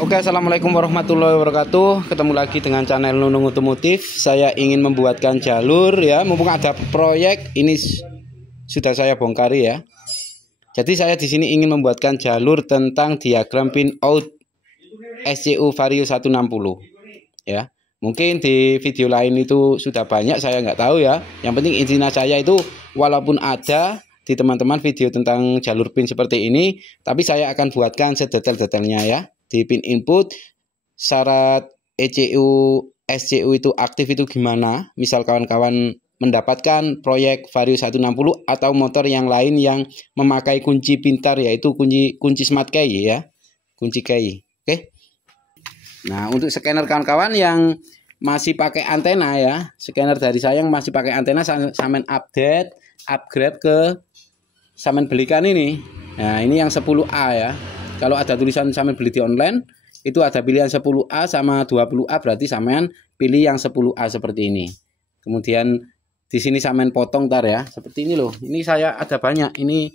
Oke, assalamualaikum warahmatullahi wabarakatuh. Ketemu lagi dengan channel Nunung Otomotif. Saya ingin membuatkan jalur ya, mumpung ada proyek ini sudah saya bongkari ya. Jadi saya di sini ingin membuatkan jalur tentang diagram pin out SCU Vario 160 ya. Mungkin di video lain itu sudah banyak, saya nggak tahu ya. Yang penting intinya saya itu walaupun ada di teman-teman video tentang jalur pin seperti ini, tapi saya akan buatkan sedetail-detailnya ya. Di pin input, syarat ECU SCU itu aktif itu gimana. Misal kawan-kawan mendapatkan proyek Vario 160 atau motor yang lain yang memakai kunci pintar, yaitu kunci smart key ya, kunci key. Oke. Nah, untuk scanner kawan-kawan yang masih pakai antena ya, scanner dari saya yang masih pakai antena, sampean upgrade ke sampean belikan ini. Nah, ini yang 10A ya. Kalau ada tulisan sampean beli di online, itu ada pilihan 10A sama 20A, berarti sampean pilih yang 10A seperti ini. Kemudian di sini sampean potong tar ya, seperti ini loh. Ini saya ada banyak, ini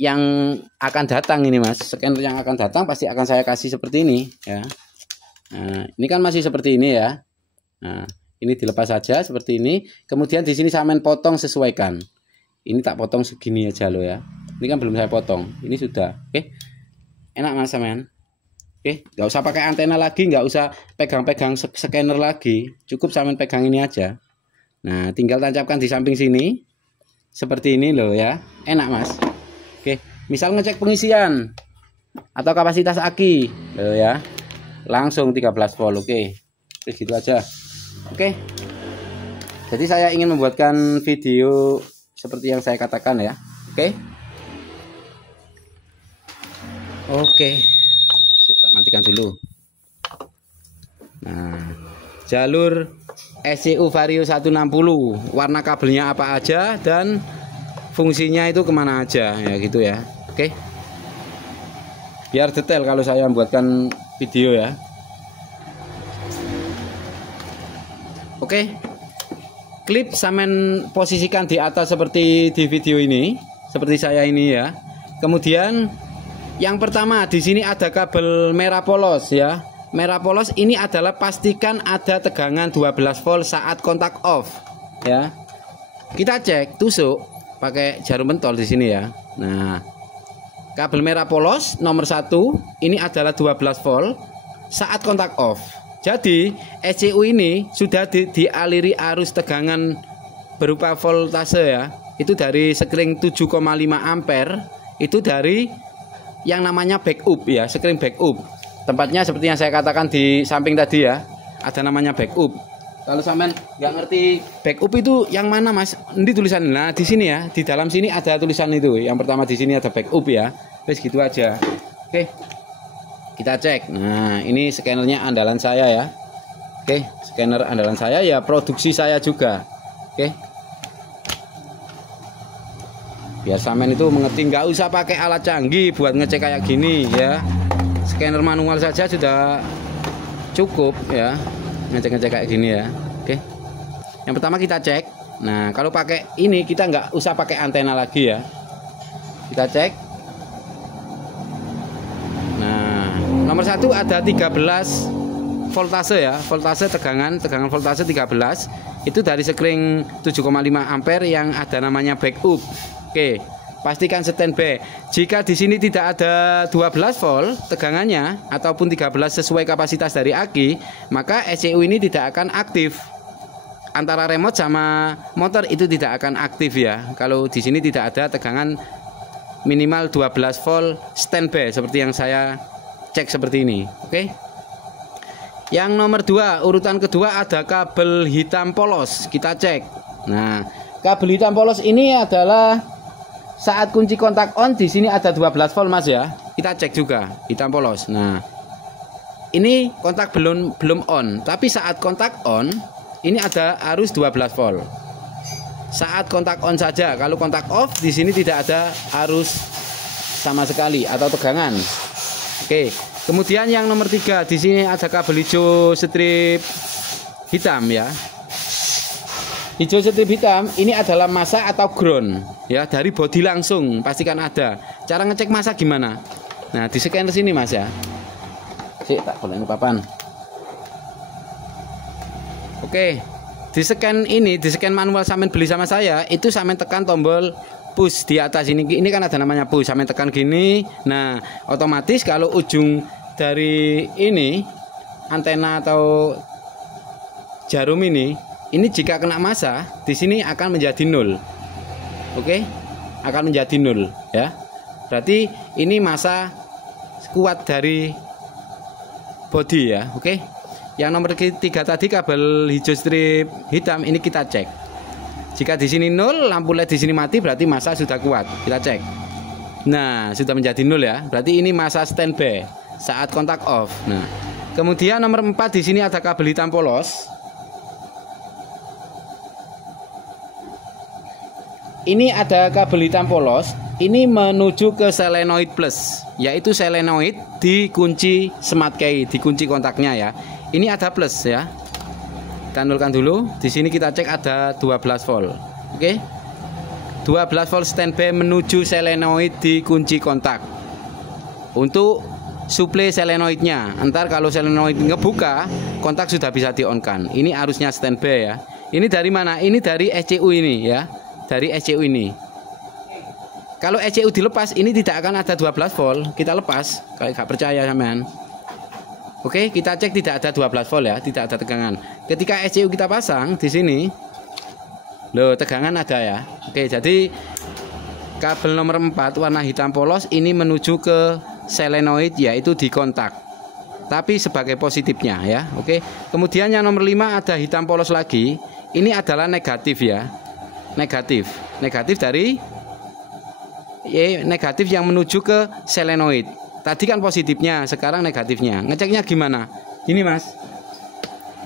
yang akan datang ini Mas. Scanner yang akan datang pasti akan saya kasih seperti ini ya. Nah, ini kan masih seperti ini ya. Nah, ini dilepas saja seperti ini. Kemudian di sini sampean potong, sesuaikan. Ini tak potong segini aja loh ya. Ini kan belum saya potong. Ini sudah. Oke. Enak Mas sampean. Oke, nggak usah pakai antena lagi, nggak usah pegang-pegang scanner lagi. Cukup sampean pegang ini aja. Nah, tinggal tancapkan di samping sini. Seperti ini loh ya. Enak Mas. Oke, misal ngecek pengisian atau kapasitas aki loh ya. Langsung 13 volt. Oke. Gitu aja. Oke. Jadi saya ingin membuatkan video seperti yang saya katakan ya. Oke. Oke, tak matikan dulu. Nah, jalur SCU Vario 160, warna kabelnya apa aja dan fungsinya itu kemana aja ya gitu ya. Oke, biar detail kalau saya membuatkan video ya. Oke, klip sampean posisikan di atas seperti di video ini, seperti saya ini ya. Kemudian yang pertama di sini ada kabel merah polos ya. Merah polos ini adalah pastikan ada tegangan 12 volt saat kontak off ya. Kita cek, tusuk pakai jarum pentol di sini ya. Nah, kabel merah polos nomor 1 ini adalah 12 volt saat kontak off. Jadi SCU ini sudah dialiri arus tegangan berupa voltase ya. Itu dari sekring 7,5 ampere, itu dari yang namanya backup ya, sekring backup. Tempatnya seperti yang saya katakan di samping tadi ya, ada namanya backup. Kalau sampean nggak ngerti backup itu yang mana Mas, ini tulisan. Nah di sini ya, di dalam sini ada tulisan itu. Yang pertama di sini ada backup ya. Terus gitu aja. Oke, kita cek. Nah ini scannernya andalan saya ya. Oke, scanner andalan saya ya, produksi saya juga. Oke, biar sampean itu mengerti, nggak usah pakai alat canggih buat ngecek kayak gini ya. Scanner manual saja sudah cukup ya, ngecek-ngecek kayak gini ya. Oke, yang pertama kita cek. Nah kalau pakai ini kita nggak usah pakai antena lagi ya. Kita cek. Nah nomor 1 ada 13 voltase ya, voltase tegangan voltase 13, itu dari sekring 7,5 ampere yang ada namanya backup. Oke, pastikan standby. Jika di sini tidak ada 12 volt tegangannya ataupun 13 sesuai kapasitas dari aki, maka SCU ini tidak akan aktif. Antara remote sama motor itu tidak akan aktif ya. Kalau di sini tidak ada tegangan minimal 12 volt standby seperti yang saya cek seperti ini. Oke. Yang nomor 2, urutan kedua ada kabel hitam polos. Kita cek. Nah, kabel hitam polos ini adalah saat kunci kontak on, di sini ada 12 volt Mas ya. Kita cek juga hitam polos. Nah, ini kontak belum on, tapi saat kontak on ini ada arus 12 volt. Saat kontak on saja. Kalau kontak off di sini tidak ada arus sama sekali atau tegangan. Oke. Kemudian yang nomor 3, di sini ada kabel hijau strip hitam ya. Hijau strip hitam ini adalah masa atau ground ya, dari bodi langsung pastikan ada. Cara ngecek masa gimana? Nah, di scan ke sini Mas ya. Sik, tak boleh papan. Oke. Di scan manual sampean beli sama saya, itu sampean tekan tombol push di atas ini. Ini kan ada namanya push, sampean tekan gini. Nah, otomatis kalau ujung dari ini antena atau jarum ini jika kena massa di sini akan menjadi 0. Oke? Akan menjadi 0 ya. Berarti ini massa kuat dari body ya. Oke? Yang nomor 3 tadi kabel hijau strip hitam ini kita cek. Jika di sini 0, lampu LED di sini mati, berarti massa sudah kuat. Kita cek. Nah, sudah menjadi 0 ya. Berarti ini massa standby saat kontak off. Nah, kemudian nomor 4 di sini ada kabel hitam polos. Ini ada kabel hitam polos. Ini menuju ke solenoid plus, yaitu solenoid dikunci smart key, dikunci kontaknya ya. Ini ada plus ya. Kita nolkan dulu. Di sini kita cek ada 12 volt. Oke. 12 volt standby menuju solenoid dikunci kontak. Untuk suplai solenoidnya. Entar kalau solenoid ngebuka, kontak sudah bisa di-on-kan. Ini arusnya standby ya. Ini dari mana? Ini dari SCU ini ya. Dari SCU ini. Kalau SCU dilepas, ini tidak akan ada 12 volt. Kita lepas. Kalau nggak percaya sampean. Oke, kita cek tidak ada 12 volt ya, tidak ada tegangan. Ketika SCU kita pasang di sini, loh tegangan ada ya. Oke, jadi kabel nomor 4 warna hitam polos ini menuju ke solenoid yaitu di kontak. Tapi sebagai positifnya ya. Oke. Kemudian yang nomor 5 ada hitam polos lagi. Ini adalah negatif ya. Negatif. Negatif dari negatif yang menuju ke solenoid. Tadi kan positifnya, sekarang negatifnya. Ngeceknya gimana? Gini Mas.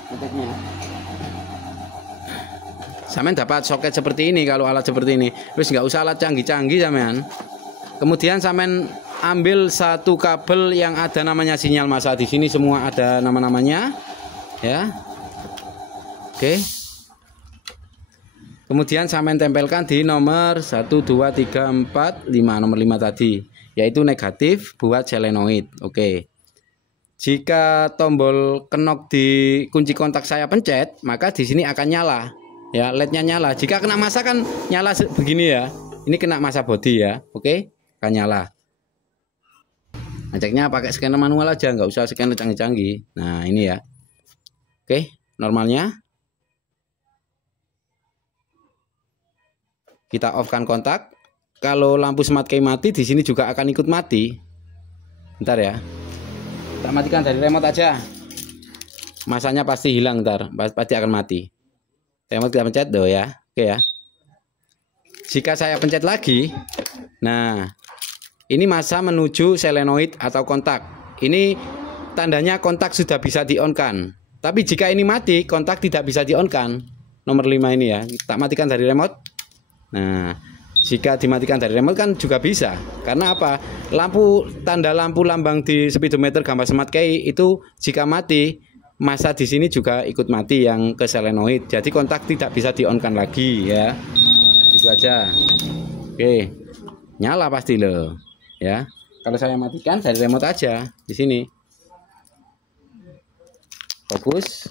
Ngeceknya. Sampean dapat soket seperti ini kalau alat seperti ini. Terus nggak usah alat canggih-canggih sampean. Kemudian sampean ambil satu kabel yang ada namanya sinyal massa. Di sini semua ada nama-namanya. Ya. Oke. Kemudian sampean tempelkan di nomor 1, 2, 3, 4, 5. Nomor 5 tadi, yaitu negatif buat solenoid. Oke. Jika tombol kenok di kunci kontak saya pencet, maka di sini akan nyala. Ya, LED-nya nyala. Jika kena massa kan nyala begini ya. Ini kena massa body ya. Oke, akan nyala. Ngeceknya pakai scanner manual aja, nggak usah scanner canggih-canggih. Nah, ini ya. Oke, normalnya. Kita off-kan kontak. Kalau lampu smart key mati, di sini juga akan ikut mati. Bentar ya. Kita matikan dari remote aja. Masanya pasti hilang ntar, pasti akan mati. Remote kita pencet do ya. Oke ya. Jika saya pencet lagi, nah, ini massa menuju solenoid atau kontak. Ini tandanya kontak sudah bisa di-on-kan. Tapi jika ini mati, kontak tidak bisa di-on-kan. Nomor 5 ini ya. Kita matikan dari remote. Nah, jika dimatikan dari remote kan juga bisa. Karena apa? Tanda lampu lambang di speedometer gambar smart key itu jika mati, massa di sini juga ikut mati yang ke solenoid. Jadi kontak tidak bisa di-on-kan lagi ya. Itu aja. Oke. Nyala pasti loh. Ya. Kalau saya matikan dari remote aja di sini. Fokus.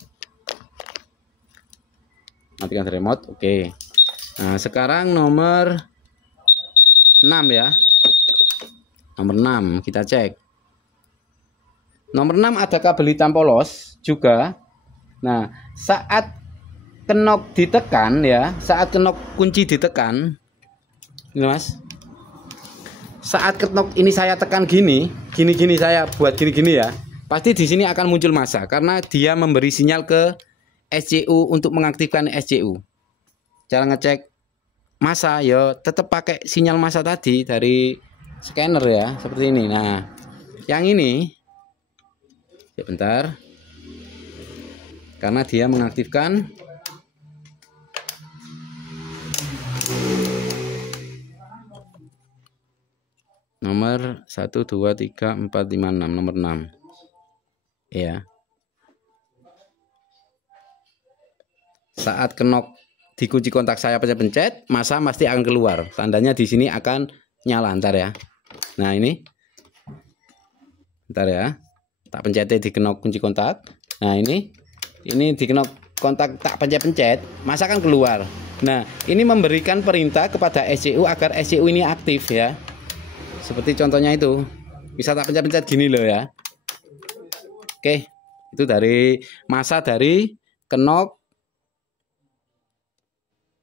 Matikan dari remote. Oke. Nah, sekarang nomor 6 ya. Nomor 6 kita cek. Nomor 6 ada kabel hitam polos juga. Nah, saat kenop ditekan ya, saat kenop kunci ditekan. Ini Mas. Saat kenop ini saya tekan gini saya buat gini ya. Pasti di sini akan muncul massa karena dia memberi sinyal ke SCU untuk mengaktifkan SCU. Cara ngecek massa ya tetap pakai sinyal massa tadi dari scanner ya, seperti ini. Nah, yang ini sebentar, karena dia mengaktifkan nomor 1, 2, 3, 4, 5, 6, nomor 6 ya. Saat kenop dikunci kontak saya pencet, massa pasti akan keluar. Tandanya di sini akan nyala ntar ya. Nah, ini Bentar ya. Tak pencetnya di kenop kunci kontak. Nah, ini di kenop kontak tak pencet-pencet, masa kan keluar. Nah, ini memberikan perintah kepada ECU agar ECU ini aktif ya. Seperti contohnya itu. Bisa tak pencet-pencet gini loh ya. Oke, itu dari masa dari kenop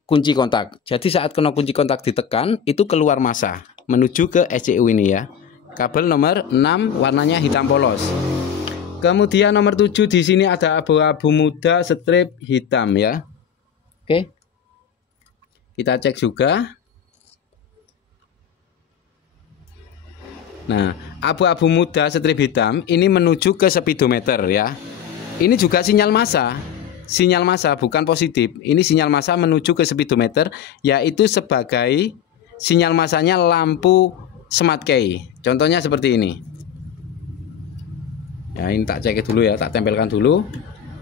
kunci kontak. Jadi saat kenop kunci kontak ditekan, itu keluar masa menuju ke ECU ini ya. Kabel nomor 6 warnanya hitam polos. Kemudian nomor 7 di sini ada abu-abu muda strip hitam ya. Oke. Kita cek juga. Nah, abu-abu muda strip hitam ini menuju ke speedometer ya. Ini juga sinyal massa. Sinyal massa bukan positif. Ini sinyal massa menuju ke speedometer, yaitu sebagai sinyal massanya lampu smart key. Contohnya seperti ini. Ya, ini tak cek dulu ya, tak tempelkan dulu.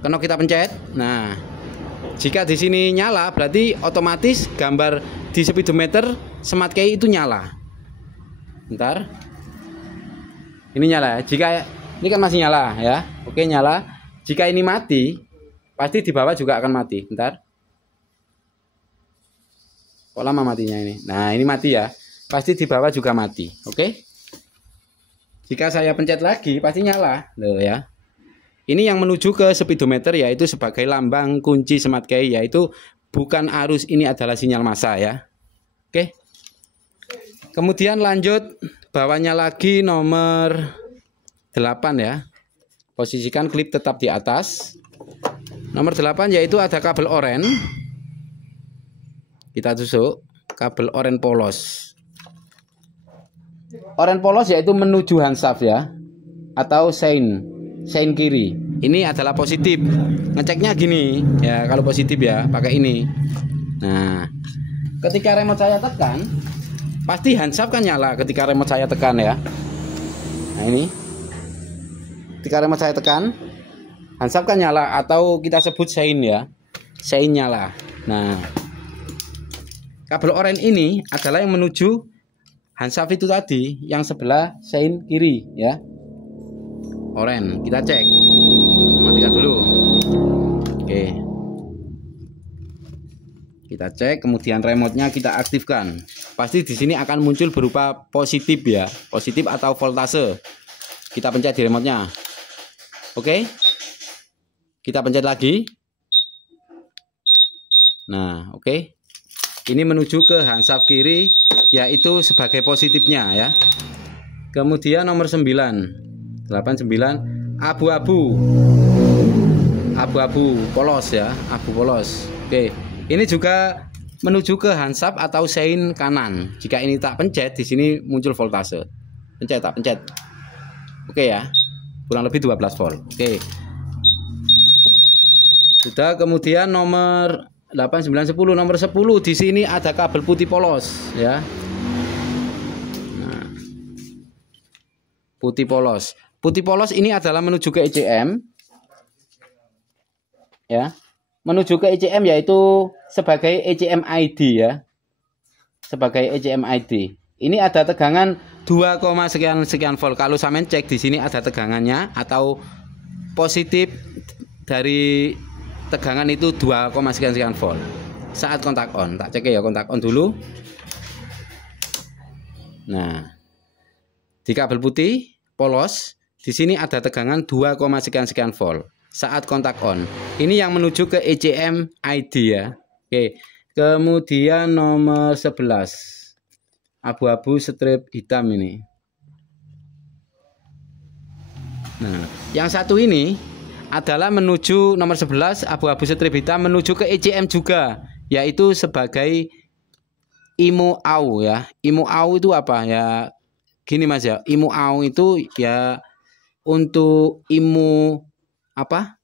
Kalau kita pencet, nah, jika di sini nyala, berarti otomatis gambar di speedometer smart key itu nyala. Bentar. Ini nyala. Jika ini kan masih nyala ya. Oke, nyala. Jika ini mati, pasti di bawah juga akan mati. Bentar. Kok lama matinya ini? Nah, ini mati ya. Pasti di bawah juga mati. Oke. Jika saya pencet lagi, pasti nyala. Loh ya. Ini yang menuju ke speedometer, yaitu sebagai lambang kunci smart key, yaitu bukan arus, ini adalah sinyal massa ya. Oke. Kemudian lanjut, bawahnya lagi nomor 8 ya. Posisikan klip tetap di atas. Nomor 8 yaitu ada kabel oranye. Kita tusuk kabel oranye polos. Oranye polos yaitu menuju handsaft ya, atau sein kiri. Ini adalah positif. Ngeceknya gini ya, kalau positif ya pakai ini. Nah, ketika remote saya tekan, pasti handsaft kan nyala ketika remote saya tekan ya. Nah, ini ketika remote saya tekan, handsaft kan nyala, atau kita sebut sein ya, sein nyala. Nah, kabel oranye ini adalah yang menuju handsaft itu tadi, yang sebelah sein kiri ya. Oranye, kita cek, matikan dulu. Oke, kita cek, kemudian remote-nya kita aktifkan. Pasti di sini akan muncul berupa positif ya, positif atau voltase. Kita pencet di remote-nya. Oke, kita pencet lagi. Nah, oke. Ini menuju ke handsaft kiri, yaitu sebagai positifnya ya. Kemudian nomor 9, 89, abu-abu polos ya, abu polos. Oke, ini juga menuju ke handsaft atau sein kanan. Jika ini tak pencet, di sini muncul voltase. Pencet, tak pencet. Oke ya, kurang lebih 12 volt. Oke, sudah. Kemudian nomor 8, 9, 10. Nomor 10 di sini ada kabel putih polos ya. Nah, putih polos. Putih polos ini adalah menuju ke ECM ya. Menuju ke ECM yaitu sebagai ECM ID ya. Sebagai ECM ID. Ini ada tegangan 2, sekian volt. Kalau sampean cek di sini ada tegangannya, atau positif dari tegangan itu 2, sekian volt. Saat kontak on, tak cek ya, kontak on dulu. Nah, di kabel putih polos di sini ada tegangan 2, sekian volt. Saat kontak on, ini yang menuju ke ECM ID ya. Oke, kemudian nomor 11, abu-abu strip hitam ini. Nah, yang satu ini adalah menuju nomor 11, abu-abu strip hitam menuju ke ECM juga, yaitu sebagai IMU-AU ya. IMU-AU itu apa ya? Gini Mas ya, IMU-AU itu ya untuk IMU apa?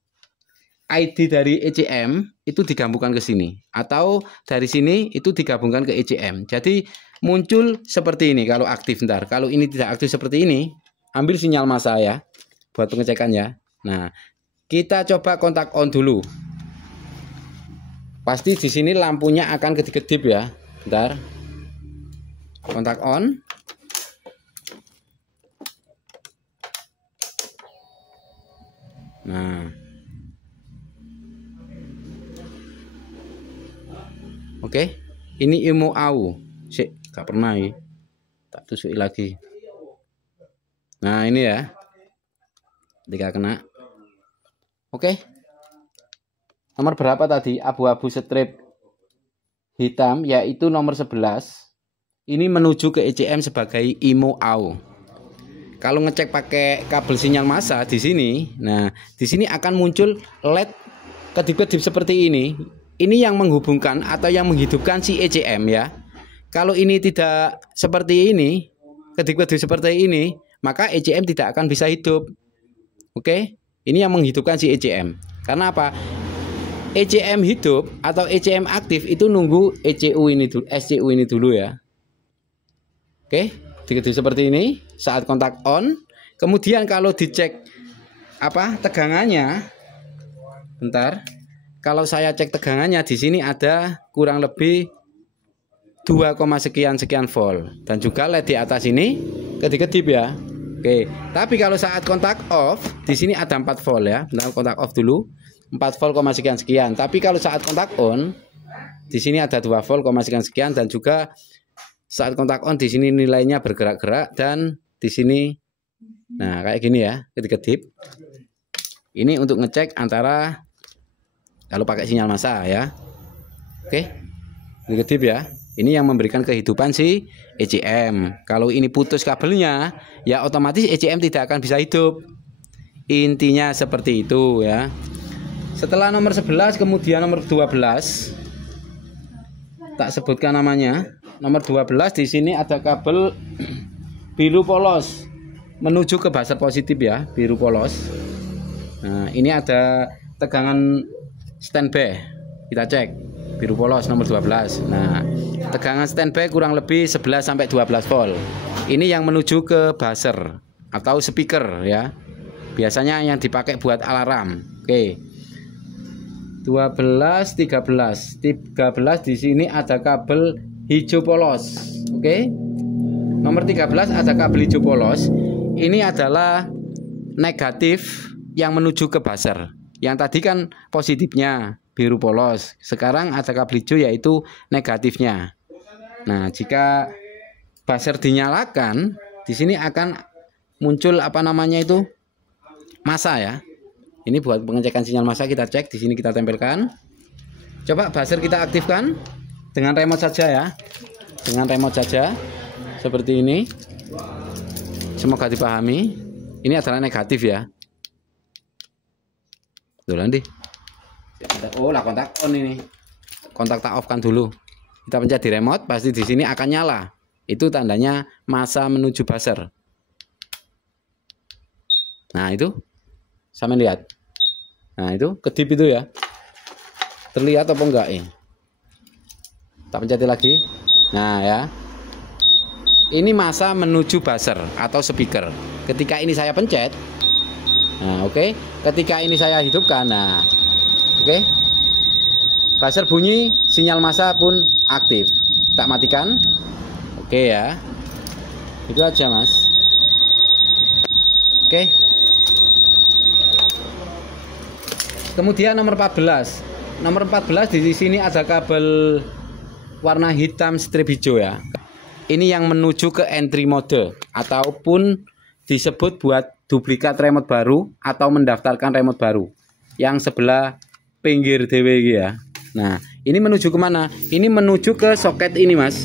ID dari ECM itu digabungkan ke sini, atau dari sini itu digabungkan ke ECM. Jadi muncul seperti ini kalau aktif. Ntar kalau ini tidak aktif seperti ini, ambil sinyal massa ya buat pengecekan ya. Nah, kita coba kontak on dulu. Pasti di sini lampunya akan kedip-kedip ya. Bentar. Kontak on. Nah, oke, ini IMO AU. Sik, gak pernah ya. Tak tusuk lagi. Nah, ini ya. Ketika kena. Oke. Nomor berapa tadi? Abu-abu strip hitam, yaitu nomor 11. Ini menuju ke ECM sebagai IMO AU. Kalau ngecek pakai kabel sinyal massa di sini, nah di sini akan muncul LED kedip-kedip seperti ini. Ini yang menghubungkan atau yang menghidupkan si ECM ya. Kalau ini tidak seperti ini, kedip-kedip seperti ini, maka ECM tidak akan bisa hidup. Oke, ini yang menghidupkan si ECM. Karena apa? ECM hidup atau ECM aktif itu nunggu ECU ini dulu, SCU ini dulu ya. Oke, kedip seperti ini saat kontak on. Kemudian kalau dicek apa tegangannya, bentar. Kalau saya cek tegangannya di sini ada kurang lebih 2, sekian volt dan juga LED di atas ini kedip-kedip ya. Oke, tapi kalau saat kontak off di sini ada 4 volt ya. Bentar, kontak off dulu. 4 volt, sekian. Tapi kalau saat kontak on di sini ada 2 volt, sekian dan juga saat kontak on di sini nilainya bergerak-gerak dan di sini nah kayak gini ya, kedip-kedip. Ini untuk ngecek antara kalau pakai sinyal massa ya. Oke. Kedip ya. Ini yang memberikan kehidupan si ECM. Kalau ini putus kabelnya, ya otomatis ECM tidak akan bisa hidup. Intinya seperti itu ya. Setelah nomor 11 kemudian nomor 12. Tak sebutkan namanya. Nomor 12 di sini ada kabel biru polos menuju ke buzzer positif ya, biru polos. Nah, ini ada tegangan standby. Kita cek biru polos nomor 12. Nah, tegangan standby kurang lebih 11 sampai 12 volt. Ini yang menuju ke buzzer atau speaker ya. Biasanya yang dipakai buat alarm. Oke. 12, 13 di sini ada kabel hijau polos. Oke. Nomor 13 ada kabel hijau polos. Ini adalah negatif yang menuju ke buzzer. Yang tadi kan positifnya biru polos. Sekarang ada kabel hijau yaitu negatifnya. Nah, jika buzzer dinyalakan, di sini akan muncul apa namanya itu? Massa ya. Ini buat pengecekan sinyal massa, kita cek di sini, kita tempelkan. Coba buzzer kita aktifkan dengan remote saja ya. Dengan remote saja seperti ini. Semoga dipahami. Ini adalah negatif ya. Tuh nanti. Oh lah, kontak on ini. Kontak tak off kan dulu. Kita pencet di remote, pasti di sini akan nyala. Itu tandanya massa menuju buzzer. Nah itu, sama lihat. Nah itu kedip itu ya. Terlihat apa enggak ini? Tak pencet lagi. Nah ya. Ini massa menuju buzzer atau speaker. Ketika ini saya pencet. Nah oke. Ketika ini saya hidupkan. Nah oke. Buzzer bunyi, sinyal massa pun aktif. Tak matikan. Oke ya. Itu aja mas. Oke. Kemudian nomor 14. Nomor 14 di sini ada kabel warna hitam strip hijau ya. Ini yang menuju ke entry mode ataupun disebut buat duplikat remote baru atau mendaftarkan remote baru. Yang sebelah pinggir DW ya. Nah, ini menuju kemana? Ini menuju ke soket ini mas.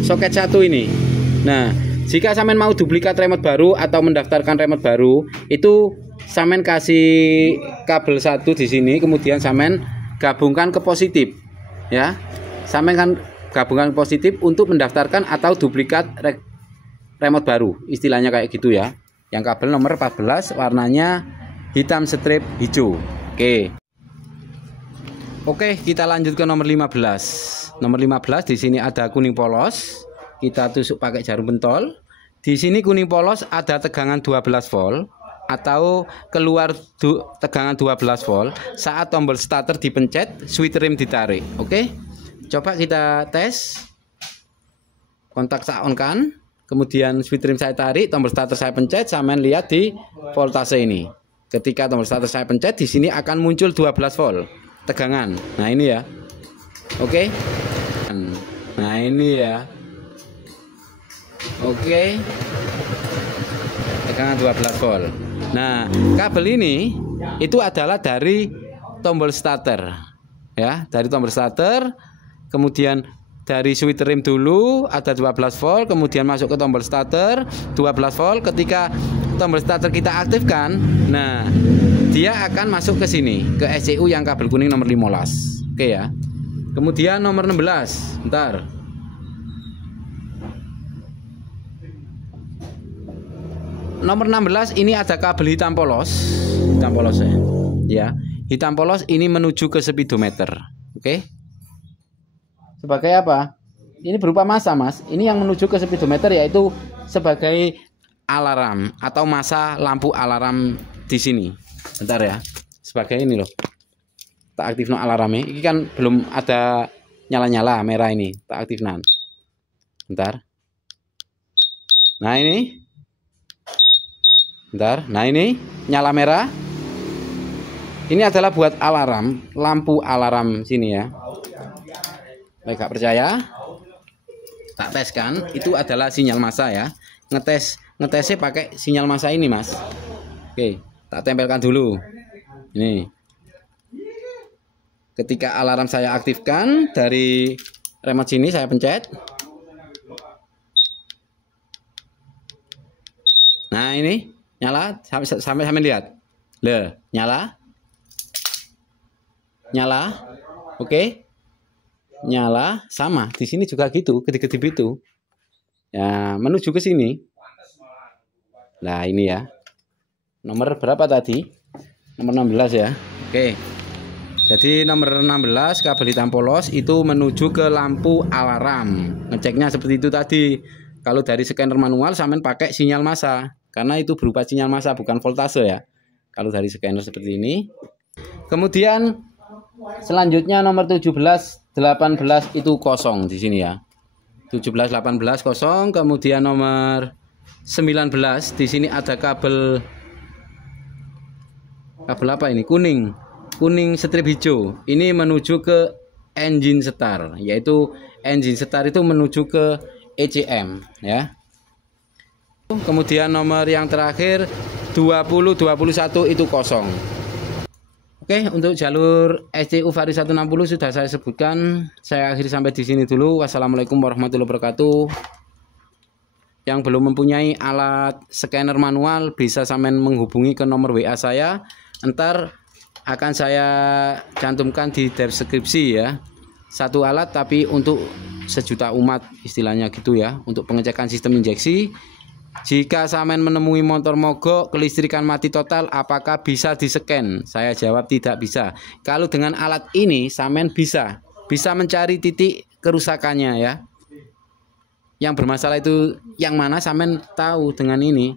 Soket satu ini. Nah, jika sampean mau duplikat remote baru atau mendaftarkan remote baru, itu sampean kasih kabel satu di sini, kemudian sampean gabungkan ke positif. Ya. Sampean kan gabungan positif untuk mendaftarkan atau duplikat remote baru, istilahnya kayak gitu ya. Yang kabel nomor 14 warnanya hitam strip hijau. Oke, kita lanjut ke nomor 15. Nomor 15 di sini ada kuning polos. Kita tusuk pakai jarum pentol. Di sini kuning polos ada tegangan 12 volt atau keluar tegangan 12 volt saat tombol starter dipencet, switch rem ditarik. Oke. Coba kita tes. Kontak saya on kan, kemudian switch rem saya tarik, tombol starter saya pencet, sampean lihat di voltase ini. Ketika tombol starter saya pencet, di sini akan muncul 12 volt tegangan. Nah ini ya. Oke. Nah ini ya. Oke. Tegangan 12 volt. Nah, kabel ini itu adalah dari tombol starter. Ya, dari tombol starter, kemudian dari switch rem dulu ada 12 volt, kemudian masuk ke tombol starter 12 volt. Ketika tombol starter kita aktifkan, nah dia akan masuk ke sini, ke ECU yang kabel kuning nomor 15. Oke ya. Kemudian nomor 16. Bentar. Nomor 16 ini ada kabel hitam polos. Hitam polos ya. Hitam polos ini menuju ke speedometer. Oke. Sebagai apa? Ini berupa massa, Mas. Ini yang menuju ke speedometer yaitu sebagai alarm atau massa lampu alarm di sini. Bentar ya. Sebagai ini loh. Tak aktifno alarmnya. Ini kan belum ada nyala-nyala merah ini. Tak aktifkan. Bentar. Nah ini. Bentar. Nah ini nyala merah. Ini adalah buat alarm, lampu alarm sini ya. Gak percaya? Tak tes kan? Itu adalah sinyal massa ya. Ngetesnya pakai sinyal massa ini, Mas. Oke, tak tempelkan dulu. Ini. Ketika alarm saya aktifkan dari remote sini saya pencet. Nah, ini nyala sampai lihat. Loh, nyala. Nyala. Oke. Nyala sama. Di sini juga gitu, kedip-kedip itu. Ya, menuju ke sini. Nah, ini ya. Nomor berapa tadi? Nomor 16 ya. Oke. Jadi nomor 16 kabel hitam polos itu menuju ke lampu alarm. Ngeceknya seperti itu tadi. Kalau dari scanner manual sampean pakai sinyal massa karena itu berupa sinyal massa bukan voltase ya. Kalau dari scanner seperti ini. Kemudian selanjutnya nomor 17, 18 itu kosong di sini ya. 17, 18 kosong. Kemudian nomor 19 di sini ada kabel apa ini? Kuning strip hijau. Ini menuju ke engine start, yaitu engine start itu menuju ke ECM ya. Kemudian nomor yang terakhir 20, 21 itu kosong. Oke, untuk jalur SCU Vario 160 sudah saya sebutkan. Saya akhiri sampai di sini dulu. Wassalamualaikum warahmatullahi wabarakatuh. Yang belum mempunyai alat scanner manual bisa sampean menghubungi ke nomor WA saya. Ntar akan saya cantumkan di deskripsi ya. Satu alat tapi untuk sejuta umat istilahnya gitu ya. Untuk pengecekan sistem injeksi. Jika sampean menemui motor mogok, kelistrikan mati total, apakah bisa di-scan? Saya jawab tidak bisa. Kalau dengan alat ini sampean bisa mencari titik kerusakannya ya. Yang bermasalah itu yang mana sampean tahu dengan ini.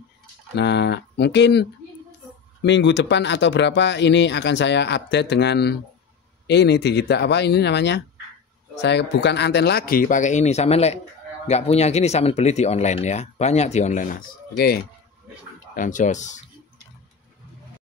Nah, mungkin minggu depan atau berapa ini akan saya update dengan ini di kita apa ini namanya? Saya bukan anten lagi pakai ini, sampean nggak punya gini sampean beli di online ya. Banyak di online, Mas. Oke. Dalam jos.